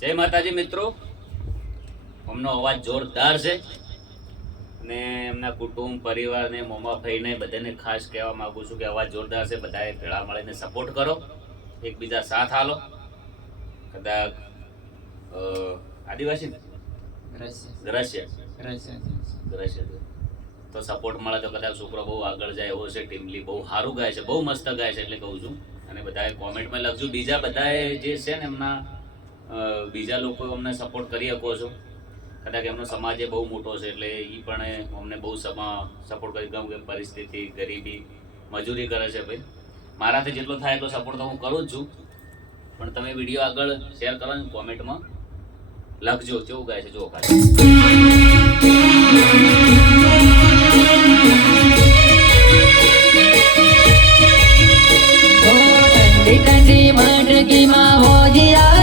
જય માતાજી મિત્રો, અમનો અવાજ જોરદાર છે અને એમના કુટુંબ પરિવારને મોમાભાઈને બધાને ખાસ કહેવા માંગુ છું કે અવાજ જોરદાર છે. બધાએ ભેળા મળીને સપોર્ટ કરો, એકબીજા સાથ હાલો. કદાચ આદિવાસી દ્રશ્ય તો સપોર્ટ મળે તો કદાચ છોકરો બહુ આગળ જાય એવો છે. ટીમલી બહુ સારું ગાય છે, બહુ મસ્ત ગાય છે એટલે કહું છું. અને બધાએ કોમેન્ટમાં લખજો. બીજા બધાએ જે છે ને એમના બીજા લોકો અમને સપોર્ટ કરી શકો છો. કદાચ એમનો સમાજ બહુ મોટો છે એટલે એ પણ અમને બહુ સપોર્ટ કરી ગયું કે પરિસ્થિતિ ગરીબી મજૂરી કરે છે. ભાઈ મારાથી જેટલો થાય એટલો સપોર્ટ તો હું કરું જ છું, પણ તમે વિડીયો આગળ શેર કરો ને કોમેન્ટમાં લખજો કેવું ગાય છે. જો ખાલી ठंडी ठंडी मटकी माँ हो जिया